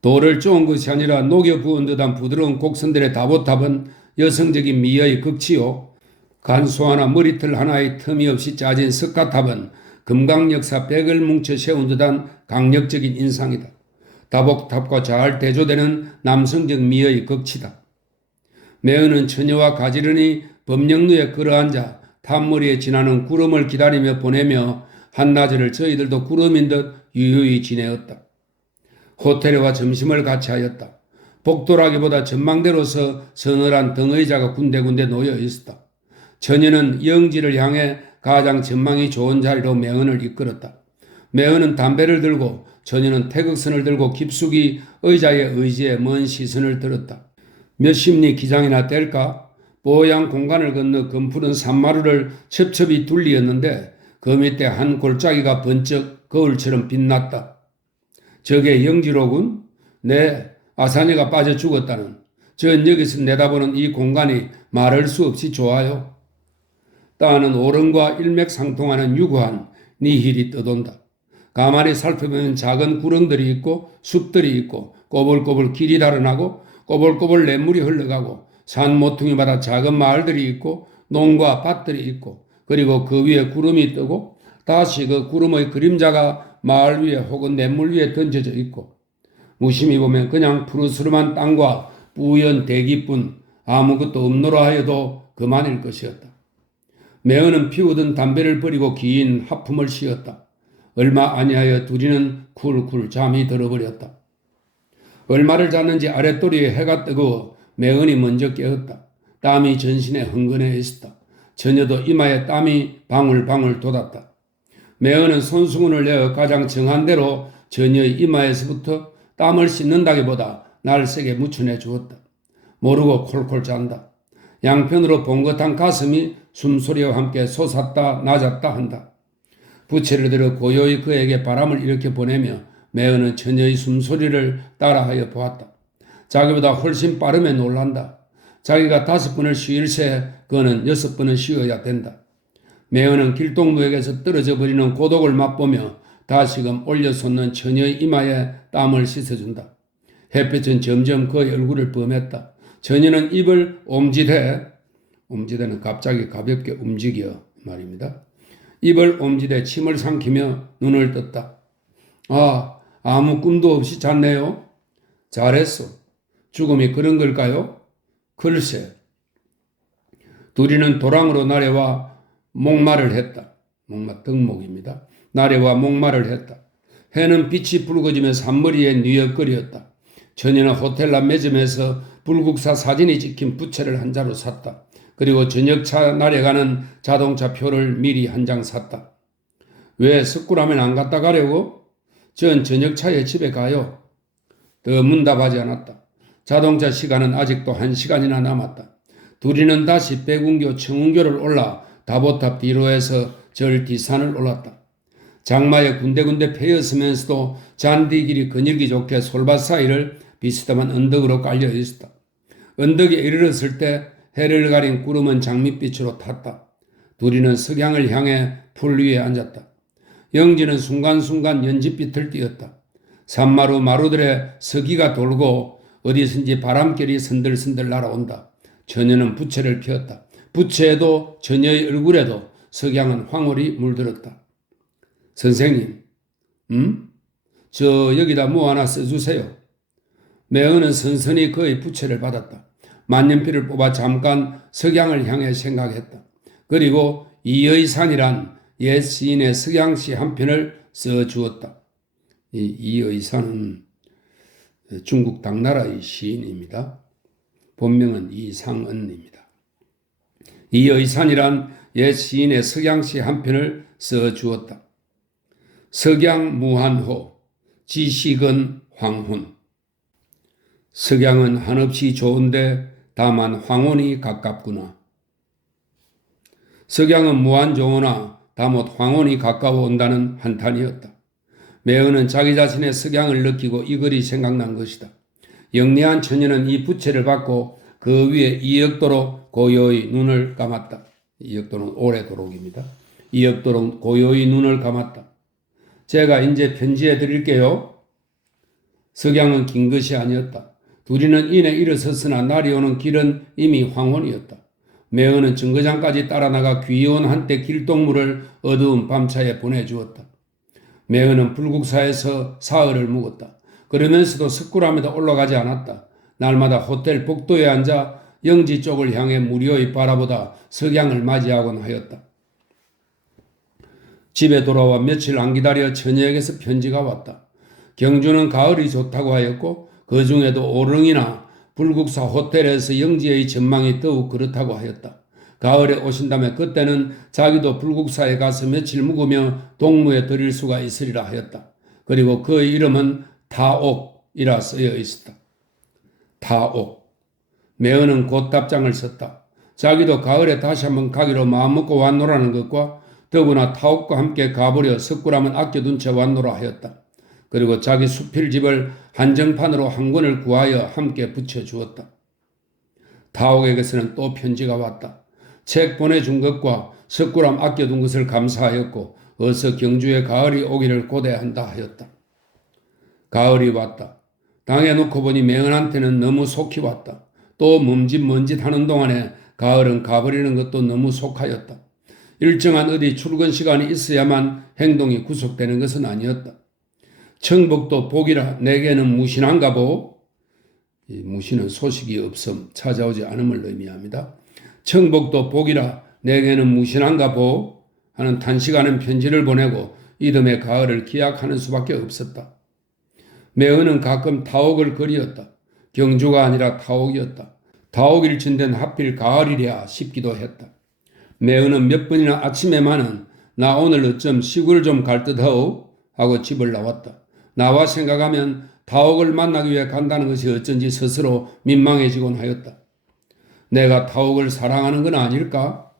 돌을 쪼은 것이 아니라 녹여 부은 듯한 부드러운 곡선들의 다보탑은 여성적인 미의 극치요. 간수 하나 머리털 하나의 틈이 없이 짜진 석가탑은 금강역사 100을 뭉쳐 세운 듯한 강력적인 인상이다. 다복탑과 잘 대조되는 남성적 미의 극치다. 매어는 처녀와 가지런히 법령루에 걸어앉아 탑머리에 지나는 구름을 기다리며 보내며 한낮을 저희들도 구름인 듯 유유히 지내었다. 호텔에 와 점심을 같이 하였다. 복도라기보다 전망대로서 서늘한 등의자가 군데군데 놓여 있었다. 처녀는 영지를 향해 가장 전망이 좋은 자리로 매은을 이끌었다. 매은은 담배를 들고 처녀는 태극선을 들고 깊숙이 의자의 의지에 먼 시선을 들었다. 몇십 리 기장이나 될까? 뽀얀 공간을 건너 검푸른 산마루를 첩첩이 둘리었는데 그 밑에 한 골짜기가 번쩍 거울처럼 빛났다. 저게 영지로군? 네, 아사니가 빠져 죽었다는. 전 여기서 내다보는 이 공간이 말할 수 없이 좋아요. 땅은 오름과 일맥상통하는 유구한 니힐이 떠돈다. 가만히 살펴보면 작은 구렁들이 있고 숲들이 있고 꼬불꼬불 길이 달아나고 꼬불꼬불 냇물이 흘러가고 산 모퉁이마다 작은 마을들이 있고 농과 밭들이 있고 그리고 그 위에 구름이 뜨고 다시 그 구름의 그림자가 마을 위에 혹은 냇물 위에 던져져 있고 무심히 보면 그냥 푸르스름한 땅과 뿌연 대기뿐 아무것도 없노라 하여도 그만일 것이었다. 매어는 피우던 담배를 버리고 긴 하품을 쉬었다. 얼마 아니하여 둘이는 쿨쿨 잠이 들어버렸다. 얼마를 잤는지 아랫도리에 해가 뜨거워 매은이 먼저 깨었다. 땀이 전신에 흥건해 있었다. 처녀도 이마에 땀이 방울방울 돋았다. 매은은 손수건을 내어 가장 정한 대로 처녀의 이마에서부터 땀을 씻는다기보다 날쌔게 묻혀내 주었다. 모르고 콜콜 잔다. 양편으로 봉긋한 가슴이 숨소리와 함께 솟았다 낮았다 한다. 부채를 들어 고요히 그에게 바람을 일으켜 보내며 매은은 처녀의 숨소리를 따라하여 보았다. 자기보다 훨씬 빠르면 놀란다. 자기가 5번을 쉬일새 그는 6번은 쉬어야 된다. 매은은 길동무에게서 떨어져 버리는 고독을 맛보며 다시금 올려솟는 처녀의 이마에 땀을 씻어준다. 햇볕은 점점 그의 얼굴을 범했다. 처녀는 입을 옴지대는 갑자기 가볍게 움직여 말입니다. 입을 옴지대 침을 삼키며 눈을 떴다. 아무 꿈도 없이 잤네요. 잘했어. 죽음이 그런 걸까요? 글쎄. 둘이는 도랑으로 나래와 목마를 했다. 덕목입니다. 나래와 목마를 했다. 해는 빛이 붉어지며 산머리에 뉘엿거리었다. 처녀는 호텔 매점에서 불국사 사진이 찍힌 부채를 한 자루 샀다. 그리고 저녁차 나래가는 자동차 표를 미리 한 장 샀다. 왜 석굴하면 안 갔다 가려고? 전 저녁차에 집에 가요. 더 문답하지 않았다. 자동차 시간은 아직도 1시간이나 남았다. 둘이는 다시 백운교 청운교를 올라 다보탑 뒤로에서 절 뒷산을 올랐다. 장마에 군데군데 패였으면서도 잔디 길이 거닐기 좋게 솔밭 사이를 비스듬한 언덕으로 깔려 있었다. 언덕에 이르렀을 때 해를 가린 구름은 장밋빛으로 탔다. 둘이는 석양을 향해 풀 위에 앉았다. 영지는 순간순간 연지빛을 띄었다. 산마루 마루들의 서기가 돌고 어디선지 바람결이 선들선들 날아온다. 처녀는 부채를 피웠다. 부채에도 처녀의 얼굴에도 석양은 황홀히 물들었다. 선생님, 저 여기다 뭐 하나 써주세요. 매은은 선선히 그의 부채를 받았다. 만년필을 뽑아 잠깐 석양을 향해 생각했다. 그리고 이의산이란 옛 시인의 석양시 한 편을 써주었다. 이의산은 중국 당나라의 시인입니다. 본명은 이상은입니다. 이의산이란 옛 시인의 석양시 한 편을 써주었다. 석양무한호, 지식은 황혼. 석양은 한없이 좋은데 다만 황혼이 가깝구나. 석양은 무한 좋으나 다못 황혼이 가까워 온다는 한탄이었다. 매은은 자기 자신의 석양을 느끼고 이 글이 생각난 것이다. 영리한 처녀는 이 부채를 받고 그 위에 이역도록 고요히 눈을 감았다. 이역도는 오래도록입니다. 이역도록 고요히 눈을 감았다. 제가 이제 편지해 드릴게요. 석양은 긴 것이 아니었다. 둘이는 이내 일어섰으나 날이 오는 길은 이미 황혼이었다. 매은은 정거장까지 따라 나가 귀여운 한때 길동무를 어두운 밤차에 보내주었다. 매은은 불국사에서 사흘을 묵었다. 그러면서도 석굴암에도 올라가지 않았다. 날마다 호텔 복도에 앉아 영지 쪽을 향해 무료히 바라보다 석양을 맞이하곤 하였다. 집에 돌아와 며칠 안 기다려 처녀에게서 편지가 왔다. 경주는 가을이 좋다고 하였고 그 중에도 오릉이나 불국사 호텔에서 영지의 전망이 더욱 그렇다고 하였다. 가을에 오신다면 그때는 자기도 불국사에 가서 며칠 묵으며 동무에 드릴 수가 있으리라 하였다. 그리고 그의 이름은 타옥이라 쓰여 있었다. 타옥. 매은은 곧 답장을 썼다. 자기도 가을에 다시 한번 가기로 마음먹고 왔노라는 것과 더구나 타옥과 함께 가보려 석굴암은 아껴둔 채 왔노라 하였다. 그리고 자기 수필집을 한정판으로 한 권을 구하여 함께 붙여주었다. 타옥에게서는 또 편지가 왔다. 책 보내준 것과 석굴암 아껴둔 것을 감사하였고 어서 경주에 가을이 오기를 고대한다 하였다. 가을이 왔다. 당해놓고 보니 매은한테는 너무 속히 왔다. 또 먼짓 하는 동안에 가을은 가버리는 것도 너무 속하였다. 일정한 어디 출근 시간이 있어야만 행동이 구속되는 것은 아니었다. 청복도 복이라 내게는 무신한가 보. 이 무신은 소식이 없음, 찾아오지 않음을 의미합니다. 청복도 복이라 내게는 무신한가 보 하는 단시간은 편지를 보내고 이듬해 가을을 기약하는 수밖에 없었다. 매은은 가끔 타옥을 그리었다. 경주가 아니라 타옥이었다. 타옥일진된 하필 가을이랴 싶기도 했다. 매은은 몇 번이나 아침에만은 나 오늘 어쩜 시골 좀 갈 듯하오 하고 집을 나왔다. 나와 생각하면 타옥을 만나기 위해 간다는 것이 어쩐지 스스로 민망해지곤 하였다. 내가 타옥을 사랑하는 건 아닐까?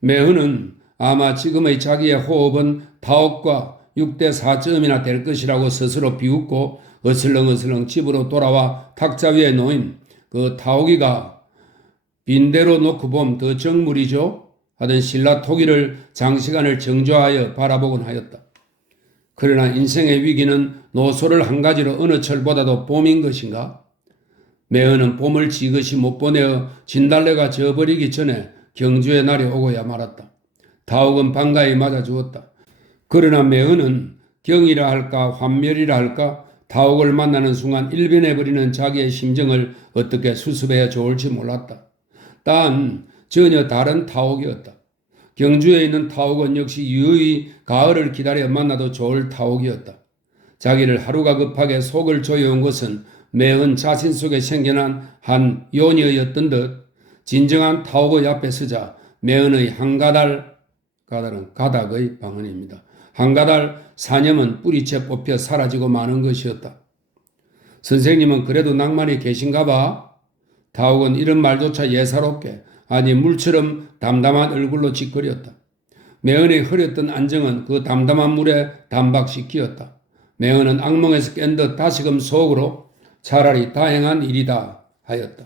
매은은 아마 지금의 자기의 호흡은 타옥과 6대 4점이나 될 것이라고 스스로 비웃고 어슬렁어슬렁 집으로 돌아와 탁자 위에 놓인 그 타오기가 빈대로 놓고 보면 더 정물이죠 하던 신라 토기를 장시간을 정조하여 바라보곤 하였다. 그러나 인생의 위기는 노소를 한 가지로 어느 철보다도 봄인 것인가? 매어는 봄을 지그시 못 보내어 진달래가 져버리기 전에 경주의 날이 오고야 말았다. 타옥은 반가이 맞아주었다. 그러나 매어는 경이라 할까 환멸이라 할까 타옥을 만나는 순간 일변해버리는 자기의 심정을 어떻게 수습해야 좋을지 몰랐다. 단 전혀 다른 타옥이었다. 경주에 있는 타옥은 역시 유유히 가을을 기다려 만나도 좋을 타옥이었다. 자기를 하루가 급하게 속을 조여온 것은 매은 자신 속에 생겨난 한 요녀였던 듯 진정한 타옥의 앞에 서자 매은의 가달은 가닥의 방언입니다. 한가달 사념은 뿌리채 뽑혀 사라지고 마는 것이었다. 선생님은 그래도 낭만이 계신가 봐? 타옥은 이런 말조차 예사롭게 아니 물처럼 담담한 얼굴로 짓거렸다. 매은의 흐렸던 안정은 그 담담한 물에 단박시키었다. 매은은 악몽에서 깬 듯 다시금 속으로 차라리 다행한 일이다 하였다.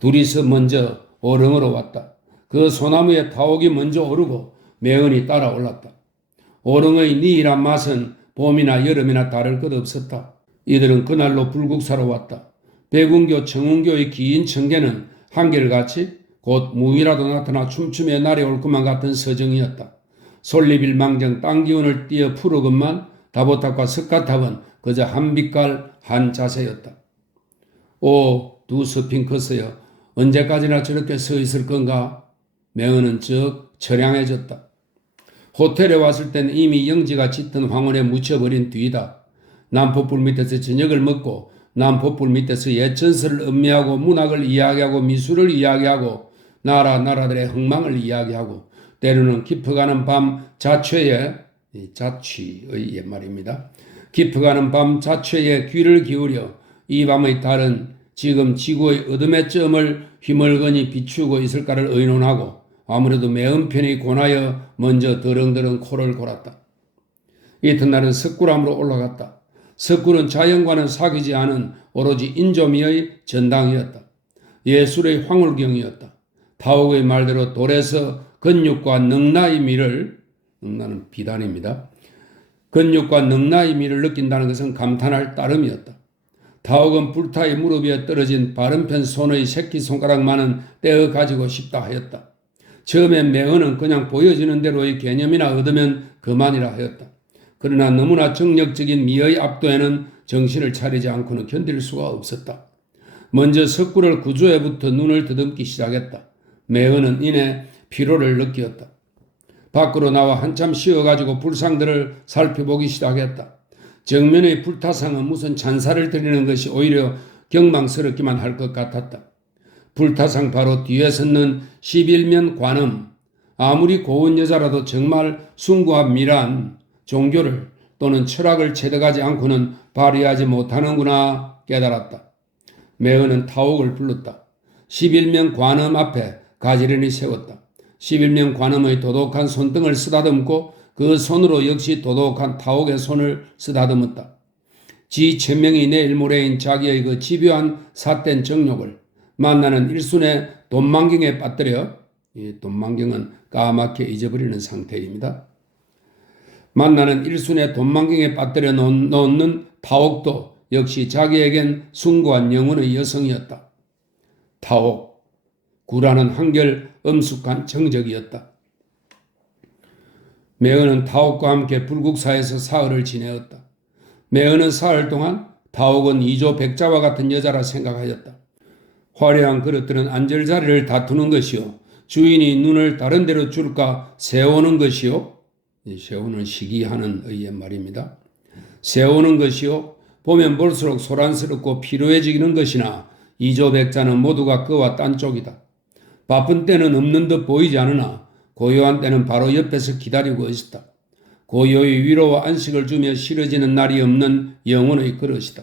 둘이서 먼저 오릉으로 왔다. 그 소나무에 타옥이 먼저 오르고 매은이 따라 올랐다. 오릉의 니일한 맛은 봄이나 여름이나 다를 것 없었다. 이들은 그날로 불국사로 왔다. 백운교 청운교의 긴 청계는 한결같이 곧 무이라도 나타나 춤추며 날이 올 것만 같은 서정이었다. 솔리빌망정 땅 기운을 띄어 푸르건만 다보탑과 석가탑은 그저 한 빛깔 한 자세였다. 오, 두 스핑크스여, 언제까지나 저렇게 서 있을 건가? 매은은 즉 처량해졌다. 호텔에 왔을 때는 이미 영지가 짙은 황혼에 묻혀버린 뒤다. 남포불 밑에서 저녁을 먹고 남포불 밑에서 옛전설을 음미하고 문학을 이야기하고 미술을 이야기하고 나라들의 흥망을 이야기하고 때로는 깊어가는 밤 자취의 옛말입니다. 깊어가는 밤 자취에 귀를 기울여 이 밤의 달은 지금 지구의 어둠의 점을 휘멀거니 비추고 있을까를 의논하고 아무래도 매음 편이 고나여 먼저 더렁더렁 코를 골았다. 이튿날은 석굴암으로 올라갔다. 석굴은 자연과는 사귀지 않은 오로지 인조미의 전당이었다. 예술의 황홀경이었다. 타옥의 말대로 돌에서 근육과 능나의 미를, 능나는 비단입니다. 근육과 능나의 미를 느낀다는 것은 감탄할 따름이었다. 타옥은 불타의 무릎 위에 떨어진 바른편 손의 새끼손가락만은 떼어 가지고 싶다 하였다. 처음엔 매어는 그냥 보여지는 대로의 개념이나 얻으면 그만이라 하였다. 그러나 너무나 정력적인 미의 압도에는 정신을 차리지 않고는 견딜 수가 없었다. 먼저 석굴을 구조에부터 눈을 더듬기 시작했다. 매어는 이내 피로를 느꼈다. 밖으로 나와 한참 쉬어가지고 불상들을 살펴보기 시작했다. 정면의 불타상은 무슨 찬사를 드리는 것이 오히려 경망스럽기만 할 것 같았다. 불타상 바로 뒤에 섰는 11면 관음, 아무리 고운 여자라도 정말 숭고한 미란, 종교를 또는 철학을 체득하지 않고는 발휘하지 못하는구나 깨달았다. 매어는 타옥을 불렀다. 11면 관음 앞에 가지런히 세웠다. 11면 관음의 도독한 손등을 쓰다듬고 그 손으로 역시 도독한 타옥의 손을 쓰다듬었다. 지 천명이 내일 모레인 자기의 그 집요한 삿된 정욕을 만나는 일순의 돈만경에 빠뜨려, 이 돈만경은 까맣게 잊어버리는 상태입니다. 만나는 일순의 돈만경에 빠뜨려 놓는 타옥도 역시 자기에겐 숭고한 영혼의 여성이었다. 타옥, 구라는 한결 엄숙한 정적이었다. 매어는 타옥과 함께 불국사에서 사흘을 지내었다. 매어는 사흘 동안 타옥은 이조 백자와 같은 여자라 생각하였다. 화려한 그릇들은 안절자리를 다투는 것이요. 주인이 눈을 다른 데로 줄까 세우는 것이요. 세우는 시기하는 의의 말입니다. 세우는 것이요. 보면 볼수록 소란스럽고 피로해지는 것이나 이조 백자는 모두가 그와 딴 쪽이다. 바쁜 때는 없는 듯 보이지 않으나 고요한 때는 바로 옆에서 기다리고 있었다. 고요히 위로와 안식을 주며 싫어지는 날이 없는 영혼의 그릇이다.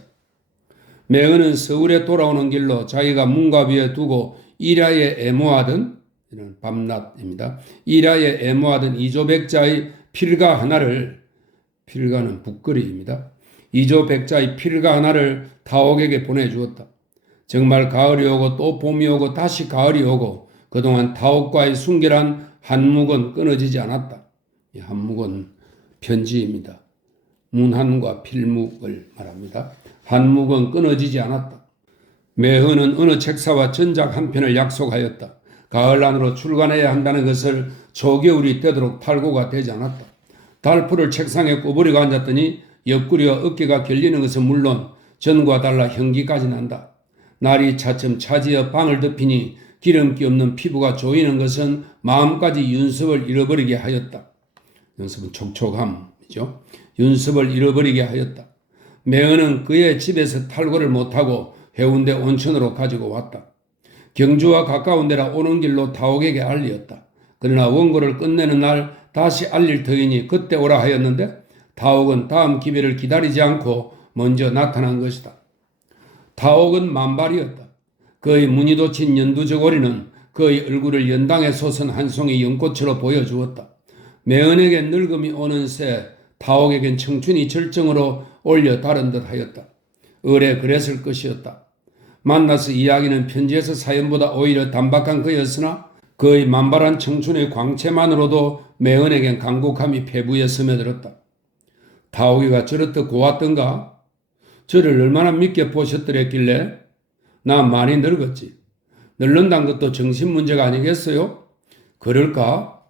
매어는 서울에 돌아오는 길로 자기가 문과 위에 두고 일야에 애모하던 이런 밤낮입니다. 일야에 애모하던 이조백자의 필가 하나를 필가는 북거리입니다. 이조백자의 필가 하나를 타옥에게 보내주었다. 정말 가을이 오고 또 봄이 오고 다시 가을이 오고 그동안 타옥과의 순결한 한묵은 끊어지지 않았다. 이 한묵은 편지입니다. 문한과 필묵을 말합니다. 한묵은 끊어지지 않았다. 매헌은 어느 책사와 전작 한 편을 약속하였다. 가을 안으로 출간해야 한다는 것을 초겨울이 되도록 팔고가 되지 않았다. 달풀을 책상에 꼬부리고 앉았더니 옆구리와 어깨가 결리는 것은 물론 전과 달라 현기까지 난다. 날이 차츰 차지어 방을 덮이니 기름기 없는 피부가 조이는 것은 마음까지 윤습을 잃어버리게 하였다. 윤습은 촉촉함이죠. 윤습을 잃어버리게 하였다. 매헌은 그의 집에서 탈거를 못하고 해운대 온천으로 가지고 왔다. 경주와 가까운 데라 오는 길로 타옥에게 알리었다. 그러나 원고를 끝내는 날 다시 알릴 터이니 그때 오라 하였는데 타옥은 다음 기회를 기다리지 않고 먼저 나타난 것이다. 타옥은 만발이었다. 그의 무늬도 친 연두저고리는 그의 얼굴을 연당에 솟은 한 송이 연꽃으로 보여주었다. 매헌에겐 늙음이 오는 새 타옥에겐 청춘이 절정으로 올려 다른 듯 하였다. 을에 그랬을 것이었다. 만나서 이야기는 편지에서 사연보다 오히려 단박한 그였으나 그의 만발한 청춘의 광채만으로도 매헌에겐 강국함이 폐부에 스며들었다. 타옥이가 저렇듯 고왔던가? 저를 얼마나 믿게 보셨더랬길래? 나 많이 늙었지. 늙는다는 것도 정신 문제가 아니겠어요? 그럴까?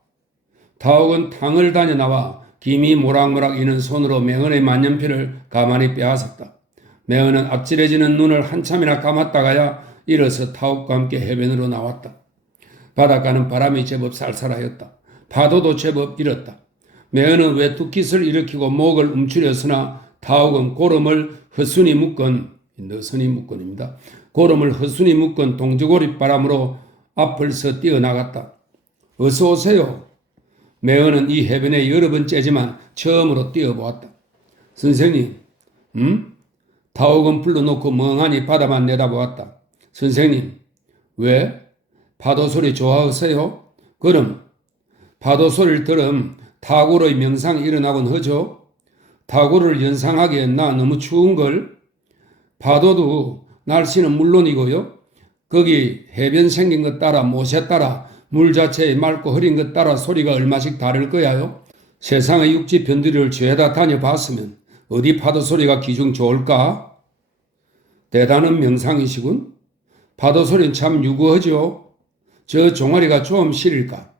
타옥은 탕을 다녀 나와 김이 모락모락 이는 손으로 매헌의 만년필을 가만히 빼앗았다. 매헌은 앞질해지는 눈을 한참이나 감았다가야 일어서 타옥과 함께 해변으로 나왔다. 바닷가는 바람이 제법 쌀쌀하였다. 파도도 제법 일었다. 매헌은 외투깃을 일으키고 목을 움츠렸으나 타옥은 고름을 허순이 묶은 너선이 묶은입니다. 고름을 허순이 묶은 동저고리 바람으로 앞을서 뛰어나갔다. 어서 오세요. 매헌은 이 해변에 여러 번째지만 처음으로 뛰어보았다. 선생님, 타옥은 불러놓고 멍하니 바다만 내다보았다. 선생님, 왜? 파도 소리 좋아하세요? 그럼 파도 소리를 들음 타고의 명상이 일어나곤 하죠. 타고를 연상하기에 나 너무 추운걸. 파도도 날씨는 물론이고요. 거기 해변 생긴 것 따라 못에 따라 물 자체의 맑고 흐린 것 따라 소리가 얼마씩 다를 거야요. 세상의 육지 변두리를 죄다 다녀봤으면 어디 파도 소리가 기중 좋을까? 대단한 명상이시군. 파도 소리는 참 유구하죠. 저 종아리가 좀 시릴까?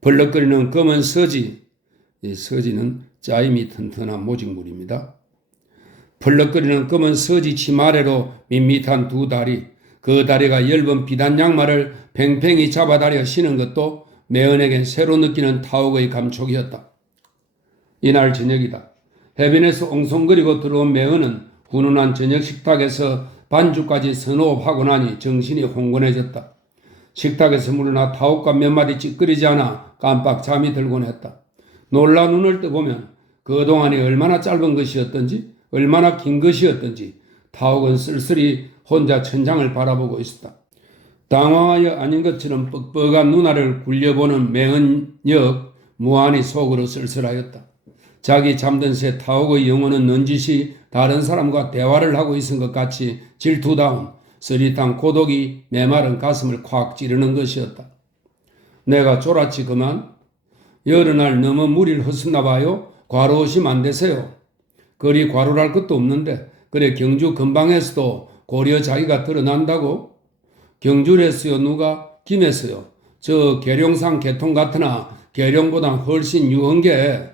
벌럭거리는 검은 서지, 이 서지는 짜임이 튼튼한 모직물입니다. 벌럭거리는 검은 서지 치마 아래로 밋밋한 두 다리, 그 다리가 엷은 비단 양말을 팽팽히 잡아다려 신은 것도 매헌에겐 새로 느끼는 타옥의 감촉이었다. 이날 저녁이다. 해변에서 엉성거리고 들어온 매헌은 훈훈한 저녁 식탁에서 반주까지 선호하고 나니 정신이 혼곤해졌다. 식탁에서 물러나 타옥과 몇 마디 찌끄리지 않아 깜빡 잠이 들곤 했다. 놀라 눈을 떠보면 그동안이 얼마나 짧은 것이었던지 얼마나 긴 것이었던지 타옥은 쓸쓸히 혼자 천장을 바라보고 있었다. 당황하여 아닌 것처럼 뻑뻑한 눈알을 굴려보는 매헌역 무한히 속으로 쓸쓸하였다. 자기 잠든 새 타옥의 영혼은 넌지시 다른 사람과 대화를 하고 있은 것 같이 질투다운 쓰릿한 고독이 메마른 가슴을 콱 찌르는 것이었다. 내가 졸았지 그만? 여러 날 너무 무리를 헛었나 봐요. 과로오시면 안 되세요. 그리 과로랄 것도 없는데 그래 경주 근방에서도 고려 자기가 드러난다고? 경주랬어요 누가? 김했어요. 저 계룡산 계통 같으나 계룡보다 훨씬 유흥게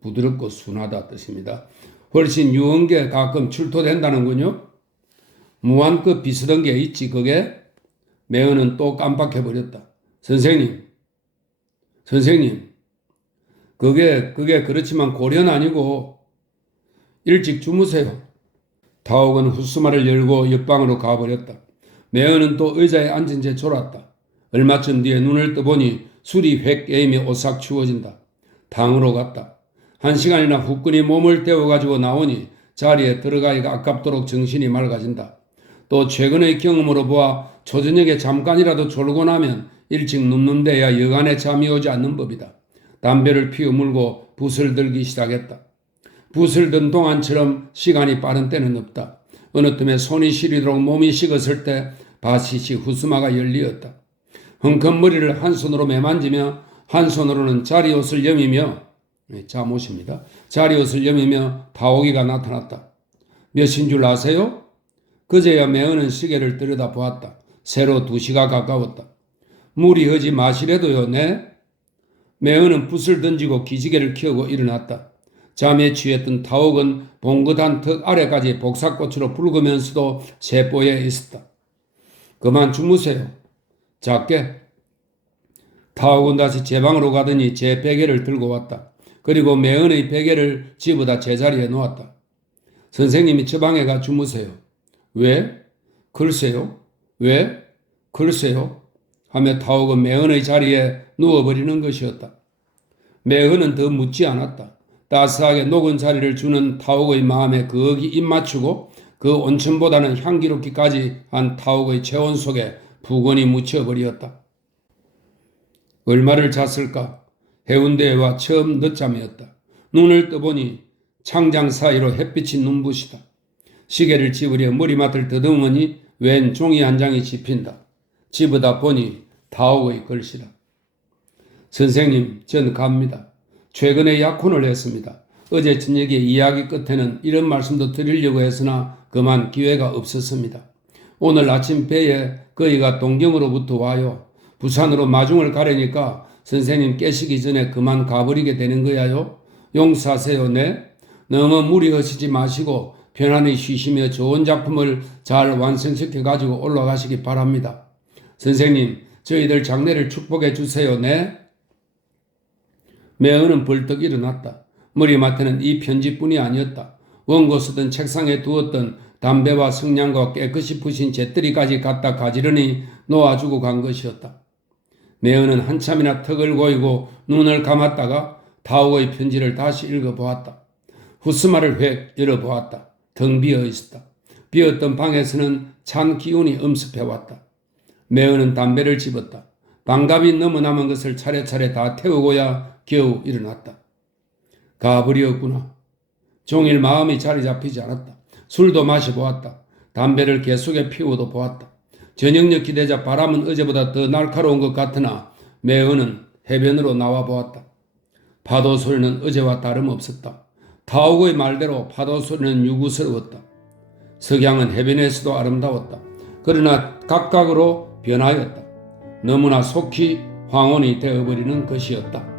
부드럽고 순하다 뜻입니다. 훨씬 유흥게 가끔 출토된다는군요. 무한급 비슷한 게 있지 그게? 매헌은 또 깜빡해버렸다. 선생님 그게 그렇지만 고려는 아니고 일찍 주무세요. 타옥은 후스마를 열고 옆방으로 가버렸다. 매헌은 또 의자에 앉은 채 졸았다. 얼마쯤 뒤에 눈을 떠보니 술이 획 깨이며 오싹 추워진다. 당으로 갔다. 1시간이나 후끈히 몸을 데워가지고 나오니 자리에 들어가기가 아깝도록 정신이 맑아진다. 또 최근의 경험으로 보아 초저녁에 잠깐이라도 졸고 나면 일찍 눕는 데야 여간에 잠이 오지 않는 법이다. 담배를 피워 물고 붓을 들기 시작했다. 붓을 든 동안처럼 시간이 빠른 때는 없다. 어느 틈에 손이 시리도록 몸이 식었을 때 바시시 후스마가 열리었다. 흥컨 머리를 한 손으로 매만지며 한 손으로는 자리옷을 여미며 잠옷입니다. 자리옷을 여미며 타오기가 나타났다. 몇인 줄 아세요? 그제야 매어는 시계를 들여다보았다. 새로 2시가 가까웠다. 무리하지 마시래도요, 네? 매어는 붓을 던지고 기지개를 켜고 일어났다. 잠에 취했던 타옥은 봉긋한 턱 아래까지 복사꽃으로 붉으면서도 세포에 있었다. 그만 주무세요. 작게. 타옥은 다시 제 방으로 가더니 제 베개를 들고 왔다. 그리고 매은의 베개를 집어다 제자리에 놓았다. 선생님이 저 방에 가 주무세요. 왜? 글쎄요. 왜? 글쎄요. 하며 타옥은 매은의 자리에 누워버리는 것이었다. 매은은 더 묻지 않았다. 따스하게 녹은 자리를 주는 타옥의 마음에 거기 입맞추고 그 온천보다는 향기롭기까지 한 타옥의 체온 속에 부건히 묻혀버렸다. 얼마를 잤을까? 해운대에 와 처음 늦잠이었다. 눈을 떠보니 창장 사이로 햇빛이 눈부시다. 시계를 집으려 머리맡을 더듬으니 웬 종이 한 장이 집힌다. 집어다 보니 타옥의 글씨다. 선생님, 전 갑니다. 최근에 약혼을 했습니다. 어제 저녁에 이야기 끝에는 이런 말씀도 드리려고 했으나 그만 기회가 없었습니다. 오늘 아침 배에 거기가 동경으로부터 와요. 부산으로 마중을 가려니까 선생님 깨시기 전에 그만 가버리게 되는 거야요. 용서하세요, 네? 너무 무리하시지 마시고 편안히 쉬시며 좋은 작품을 잘 완성시켜 가지고 올라가시기 바랍니다. 선생님, 저희들 장례를 축복해 주세요, 네? 매어는 벌떡 일어났다. 머리맡에는 이 편지뿐이 아니었다. 원고 쓰던 책상에 두었던 담배와 성냥과 깨끗이 부신 재떨이까지 갖다 가지런히 놓아주고 간 것이었다. 매어는 한참이나 턱을 고이고 눈을 감았다가 타옥의 편지를 다시 읽어보았다. 후스마를 획 열어보았다. 텅 비어 있었다. 비었던 방에서는 찬 기운이 엄습해왔다. 매어는 담배를 집었다. 방갑이 넘어 남은 것을 차례차례 다 태우고야 겨우 일어났다. 가버리었구나. 종일 마음이 자리 잡히지 않았다. 술도 마셔보았다. 담배를 계속해 피워도 보았다. 저녁녘이 되자 바람은 어제보다 더 날카로운 것 같으나 매어는 해변으로 나와 보았다. 파도 소리는 어제와 다름없었다. 타오고의 말대로 파도 소리는 유구스러웠다. 석양은 해변에서도 아름다웠다. 그러나 각각으로 변하였다. 너무나 속히 황혼이 되어버리는 것이었다.